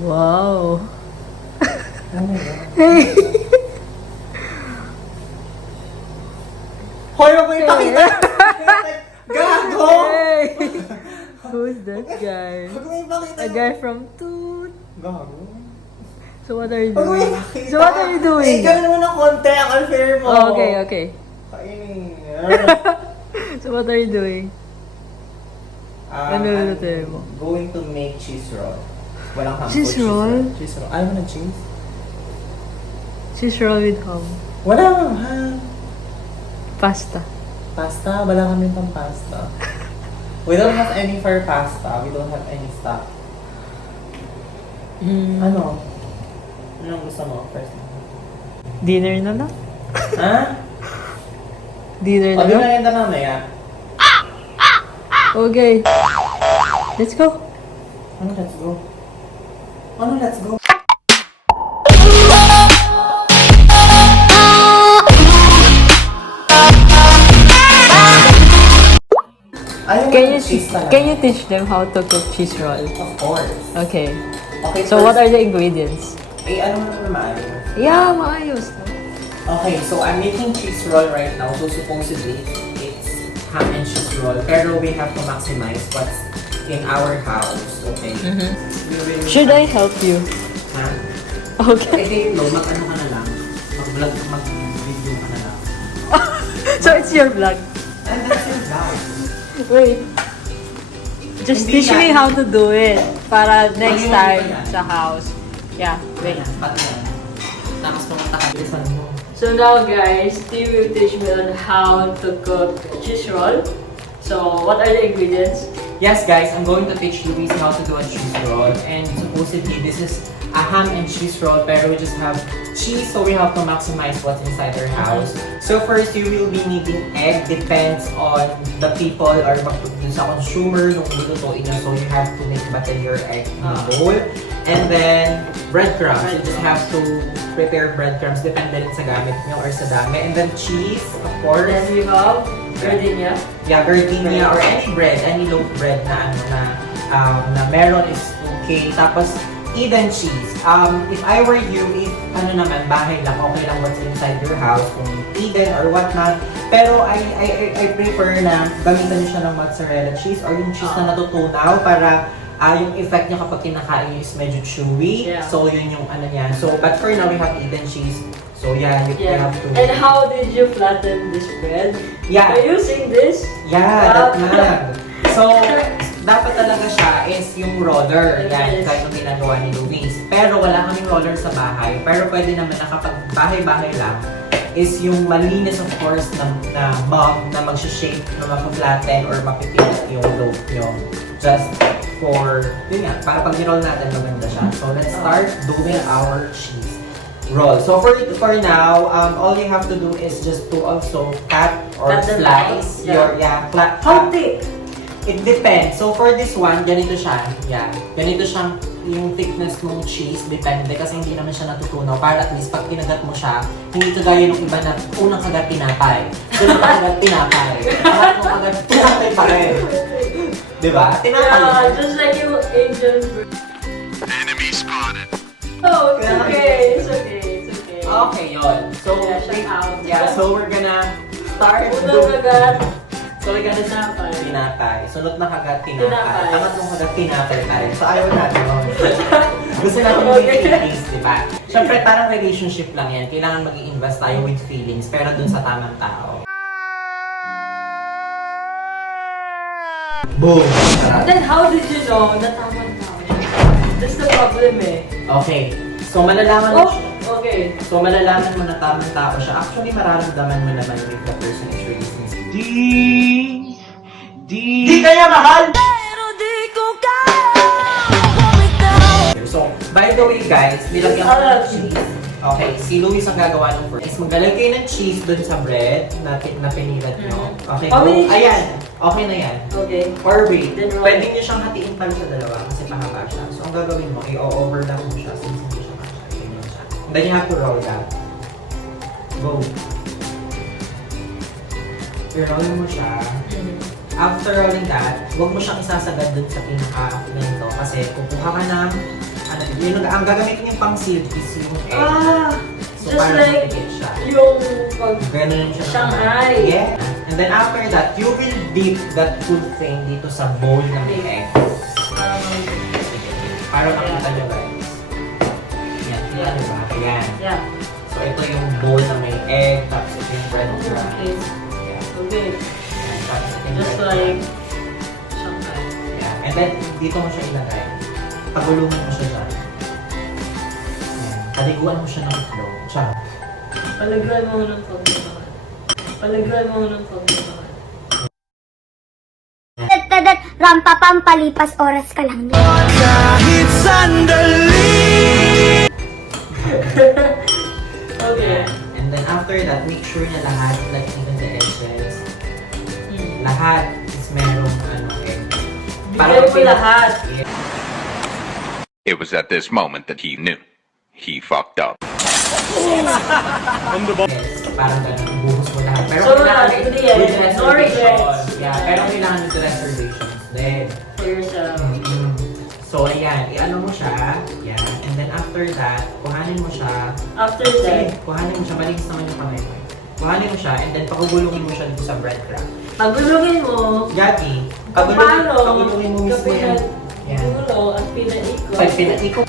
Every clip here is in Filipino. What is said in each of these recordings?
Wow. Hoy, wag mo ipakita! Gago! Hey! Who's that guy? Wag mo ipakita! A guy from Toot. Gago. So what are you Wag mo doing? ipakita! So what are you doing? Eh, gawin mo ng konti ang unfair mo. Oh, okay, okay. Kainin. So what are you doing? Ano lulutuin mo? Going to make cheese roll. Walang ham. Cheese roll? Cheese roll. Ayaw mo ng cheese? Cheese roll with ham. Wala kang ham. Pasta. Pasta? Wala kami pang pasta. We don't have any for pasta. We don't have any stock. Ano? Anong gusto mo? First. Dinner na lang? Ha? Dinner na O, di na lang? yan na mamaya. Okay. Let's go. Ano, let's go? Ano, let's go? Can you teach them how to cook cheese roll? Of course. Okay. Okay, So what are the ingredients? Eh, ano naman? Yeah, maayos. Okay, so I'm making cheese roll right now. So supposedly, it's ham and cheese roll. Pero we have to maximize what's in our house. Okay? Should I help you? Ha? Okay. Eh, no, mag-ano ka na lang. Mag-vlog, mag-video ka na lang. So it's your vlog. And that's your vlog. Wait. Just Hindi teach yan. me how to do it para next Hindi time yan. sa house. Yeah, wait. Ayan, pati yan. Tapos pumunta ka bilisan mo. So now guys, Steve will teach me on how to cook cheese roll. So what are the ingredients? Yes guys, I'm going to teach Luis how to do a cheese roll. And supposedly this is a ham and cheese roll, pero we just have cheese, so we have to maximize what's inside our house. So first, you will be needing egg. Depends on the people or dun sa consumer nung lulutuin nyo. So you have to make battle your egg in a bowl. And then breadcrumbs. You just have to prepare breadcrumbs. Depende rin sa gamit nyo or sa dami. And then cheese, of course. Then we have gardenia. Yeah, gardenia or any bread, any loaf bread na ano na meron is okay. Tapos Eden cheese. If I were you, if ano naman, bahay lang, okay lang what's inside your house, kung Eden or whatnot. Pero I prefer na gamitan niyo siya ng mozzarella cheese or yung cheese na natutunaw para yung effect niya kapag kinakain is medyo chewy. Yeah. So yun yung ano niya. So, but for now, we have Eden cheese. So yeah, you have to... And how did you flatten this bread? Yeah. By using this? Yeah, that mag. So, dapat talaga siya is yung roller. Yan, Yes. kaya yung ginagawa ni Luis. Pero wala kaming roller sa bahay. Pero pwede naman na kapag bahay-bahay lang, is yung malinis of course na mug na mag-shape, na mapaflatten or mapipinat yung loaf nyo. Just for, yun nga, para pag roll natin maganda siya. So, let's start doing our cheese roll. So, for now, all you have to do is just to also cut or Cut the slice lines, yeah. your, How thick? It depends. So for this one, ganito siya. Yeah. Ganito siyang yung thickness ng cheese. Depende kasi hindi naman siya natutunaw. Para at least pag kinagat mo siya, hindi kagaya ng iba na unang kagat tinapay. Unang kagat tinapay. Unang kagat tinapay pa rin. Diba? Tinapay. Yeah, just like yung Asian bread. Enemy spotted. Oh, it's okay. It's okay. It's okay. Okay, yun. So, Yeah, shout out. yeah, so we're gonna start Unang kagat. So we're gonna Tinapay. tinapay. Sunod na kagat tinapay. Tinapay. Pangatlong kagat tinapay pa rin. So ayaw natin yun. Gusto natin with feelings, di ba? Siyempre parang relationship lang yan. Kailangan mag-i-invest tayo with feelings, pero dun sa tamang tao. Boom! Then how did you know na tamang tao siya? That's the problem eh. Okay. So malalaman mo Oh, okay. So malalaman mo na tamang tao siya. Actually, mararamdaman mo naman if the person is really sincere. Di kaya mahal! So, by the way guys, nilagyan ko ng cheese. Okay, si Luis ang gagawa ng first. Maglalagay kayo ng cheese dun sa bread na pinilat nyo. Okay, How many cheese? Ayan, okay na yan. Okay. Or wait, Then roll. pwede nyo siyang hatiin pala sa dalawa kasi pahaba siya. So, ang gagawin mo, i-overlap mo siya since hindi siya kasha. Ganyan siya. And then you have to roll that. Go. I-roll mo siya. After rolling that, huwag mo siyang isasagad dun sa pinaka-ganito kasi kukuha ka ng ang gagamitin yung pang sealed is yung egg. So, just para like matikit siya. yung pag Ganun siya. Shanghai. Yeah. And then after that, you will dip that full thing dito sa bowl na may egg. Para makita nyo guys. Yan. Yan, diba? Ayan. Yeah. So, ito yung bowl na may egg. Tapos ito yung bread crumb. Okay. Yeah. Okay. Yan. Tapos ito yung Just bread like crumb. Shanghai. Yeah. And then, dito mo siya ilagay. Pagulungan mo siya dyan. Yan. Paliguan mo siya ng itlog. Siya. Palagyan mo ng konti naman. Palagyan mo ng konti naman. Tadat, rampapam, palipas oras ka lang. Kahit sandali. Okay. And then after that, make sure na lahat, like even the edges, lahat is merong egg. Bigay mo lahat. It was at this moment that he knew. He fucked up. Yes, parang ganun, ibuhos mo lahat. Pero So, kailangan in the end, with no reservations. regrets. Yeah, pero kailangan with reservations din. For yourself. So, ayan, i-ano mo siya. Yan. And then after that, kuhanin mo siya. After Sige, that, kuhanin mo siya. Malinis naman yung kamay mo. Kuhanin mo siya and then pakugulungin mo siya dito sa breadcrumb. pagulungin mo, Gati, paano pagulungin mo mismo yan. Yan. gulo at pinaikot. Pag pinaikot,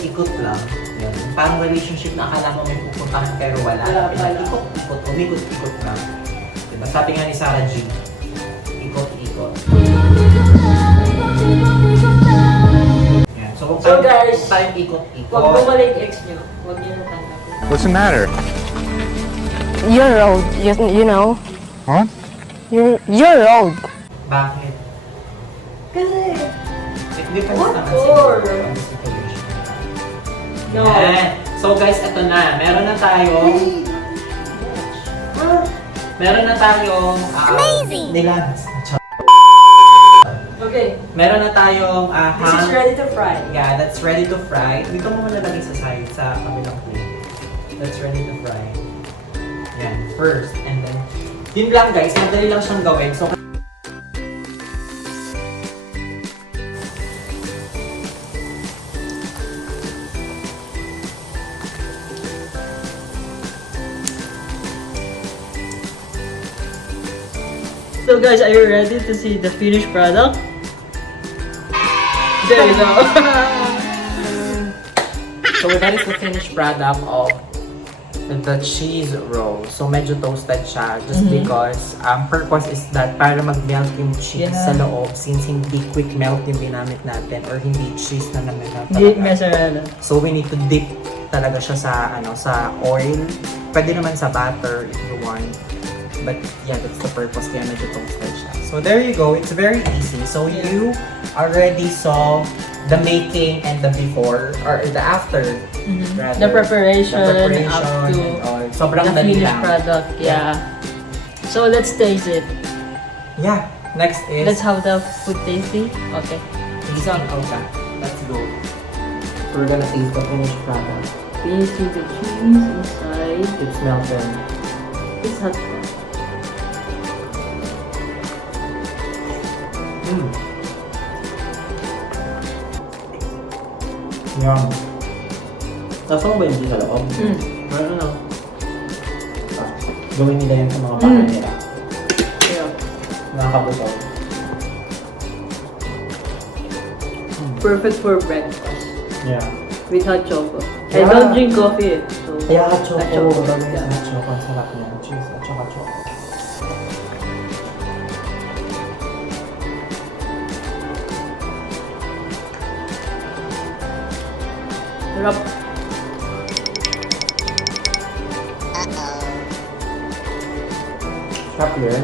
ikot lang. Yan. Parang relationship na akala mo may pupuntahan pero wala. Wala pala. Ikot, umikot-ikot lang. Diba? Sabi nga ni Sarah G, ikot-ikot. Yan. So guys, tayong ikot-ikot. Huwag bumalik ex nyo. Huwag nyo natanggapin. What's the matter? You're old, you know. What? You're old. Bakit? Kasi, It depends What naman for? siguro on the situation. no. Yan. So guys, eto na. Meron na tayong Amazing! nilagas. Okay, Meron na tayong this is ready to fry. Yeah, that's ready to fry. Dito mo muna lagay sa side, sa kabilang plate. That's ready to fry. Yan, first. And then, yun lang guys, madali lang siyang gawin. So, So guys, are you ready to see the finished product? There you go. so that is the finished product of the cheese roll. So, medyo toasted siya just because purpose is that para mag-melt yung cheese sa loob since hindi quick melt yung ginamit natin or hindi cheese na naman Deep mozzarella. So, we need to dip talaga siya sa sa oil. Pwede naman sa butter if you want. But yeah, that's the purpose kaya medyo toasted siya. So there you go. It's very easy. So you already saw the making and the before or the after. Rather. The preparation, The preparation up to and all. Sobrang the dali finished lang. product. Yeah. So let's taste it. Yeah. Next is Let's have the food tasting. Okay. Isang okay. Let's go. We're gonna taste the finished product. Can you see the cheese inside? It's melted. It's hot. Yum. Nasa mo ba yung sa loob? Ano? Gawin nila yan sa mga bahay nila. Yeah. Nakakabusog. Perfect for breakfast Yeah. with hot chocolate. I Yeah. don't drink coffee. So Kaya hot choco. Hot choco. Gawin sa Yeah. hot choco. Ang sarap niya. Cheese at saka choco. Sarap. Sarap yun.